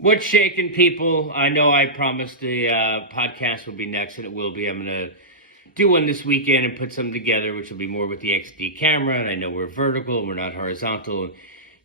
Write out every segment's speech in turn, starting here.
What's shaking, people? I know I promised the podcast will be next, and it will be. I'm going to do one this weekend and put something together, which will be more with the XD camera. And I know we're vertical and we're not horizontal.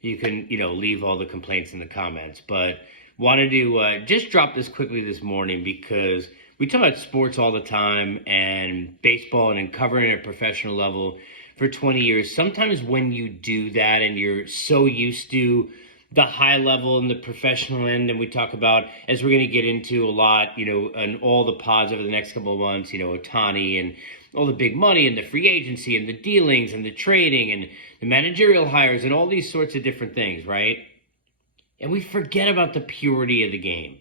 You can, leave all the complaints in the comments. But wanted to just drop this quickly this morning because we talk about sports all the time and baseball and covering it at a professional level for 20 years. Sometimes when you do that and you're so used to the high level and the professional end, and we talk about, as we're going to get into a lot, and all the pods over the next couple of months, Otani and all the big money and the free agency and the dealings and the trading and the managerial hires and all these sorts of different things, right? And we forget about the purity of the game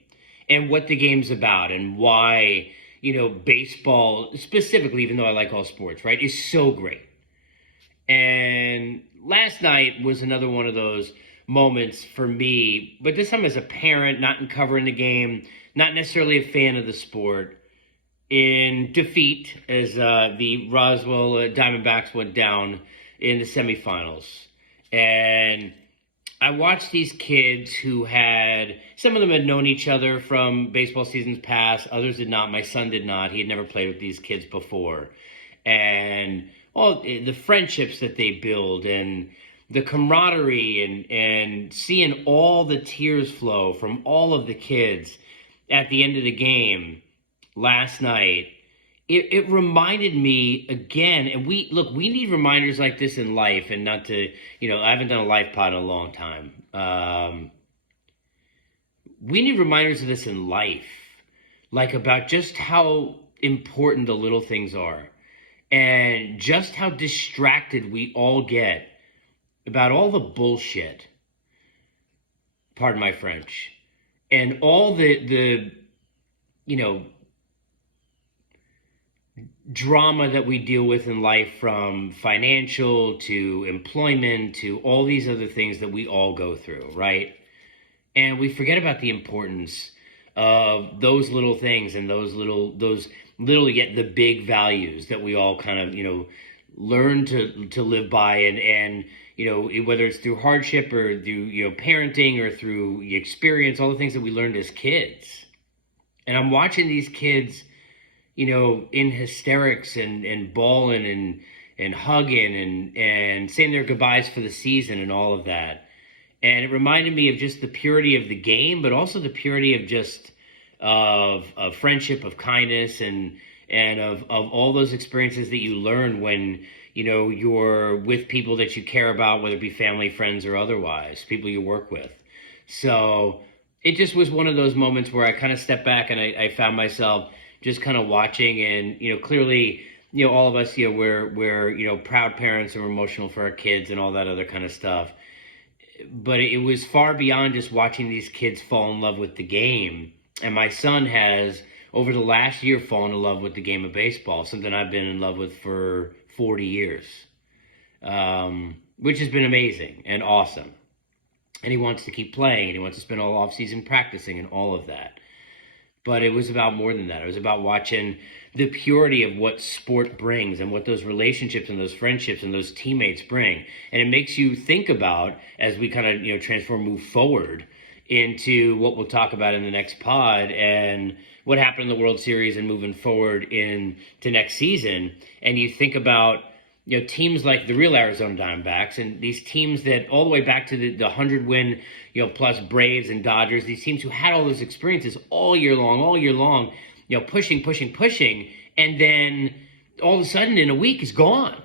and what the game's about and why, baseball specifically, even though I like all sports, right, is so great. And last night was another one of those moments for me, but this time as a parent, not in covering the game, not necessarily a fan of the sport, in defeat as the Roswell Diamondbacks went down in the semifinals. And I watched these kids who some of them had known each other from baseball seasons past, others did not. My son did not. He had never played with these kids before. And all the friendships that they build and the camaraderie and seeing all the tears flow from all of the kids at the end of the game last night, it reminded me again, and we need reminders like this in life, and not to, I haven't done a life pod in a long time. We need reminders of this in life, like about just how important the little things are and just how distracted we all get about all the bullshit, pardon my French, and all the drama that we deal with in life, from financial to employment to all these other things that we all go through, right? And we forget about the importance of those little things and those little yet the big values that we all kind of, learn to live by, and whether it's through hardship or through, parenting or through experience, all the things that we learned as kids. And I'm watching these kids, in hysterics and bawling and hugging and saying their goodbyes for the season and all of that. And it reminded me of just the purity of the game, but also the purity of just of friendship, of kindness, and of all those experiences that you learn when you're with people that you care about, whether it be family, friends, or otherwise, people you work with. So it just was one of those moments where I kind of stepped back and I found myself just kind of watching, and clearly, all of us, we're proud parents and we're emotional for our kids and all that other kind of stuff. But it was far beyond just watching these kids fall in love with the game. And my son has, over the last year, fallen in love with the game of baseball, something I've been in love with for 40 years, which has been amazing and awesome. And he wants to keep playing, and he wants to spend all off season practicing and all of that. But it was about more than that. It was about watching the purity of what sport brings and what those relationships and those friendships and those teammates bring. And it makes you think about, as we kind of, move forward into what we'll talk about in the next pod and what happened in the World Series and moving forward into next season. And you think about, teams like the real Arizona Diamondbacks and these teams that all the way back to the 100-win, plus Braves and Dodgers, these teams who had all those experiences all year long, pushing, and then all of a sudden in a week is gone.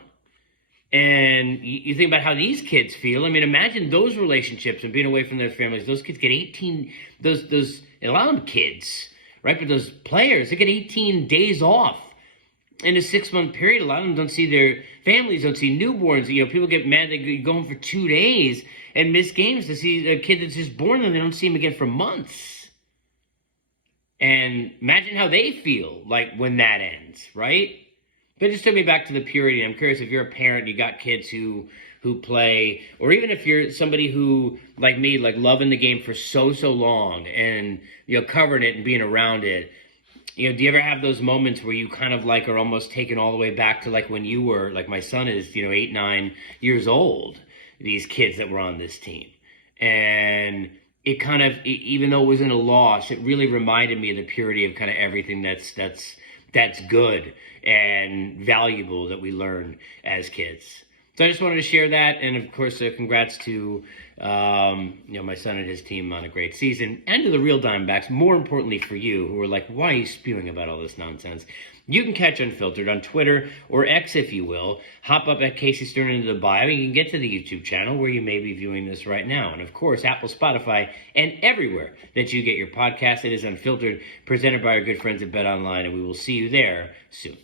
And you think about how these kids feel. I mean, imagine those relationships and being away from their families. Those kids get 18, those a lot of them kids, right? But those players, they get 18 days off in a 6-month period. A lot of them don't see their families, don't see newborns. People get mad they go home for 2 days and miss games to see a kid that's just born and they don't see him again for months. And imagine how they feel like when that ends, right? But it just took me back to the purity. I'm curious if you're a parent, you got kids who play, or even if you're somebody who, like me, like loving the game for so long and, covering it and being around it. Do you ever have those moments where you kind of like are almost taken all the way back to like when you were, like my son is, 8, 9 years old, these kids that were on this team. And it kind of, even though it wasn't a loss, it really reminded me of the purity of kind of everything that's good and valuable that we learn as kids. So I just wanted to share that, and of course, congrats to my son and his team on a great season, and to the real DBacks. More importantly for you, who are like, why are you spewing about all this nonsense? You can catch Unfiltered on Twitter, or X if you will. Hop up at Casey Stern into the bio. You can get to the YouTube channel where you may be viewing this right now. And of course, Apple, Spotify, and everywhere that you get your podcast. It is Unfiltered, presented by our good friends at BetOnline, and we will see you there soon.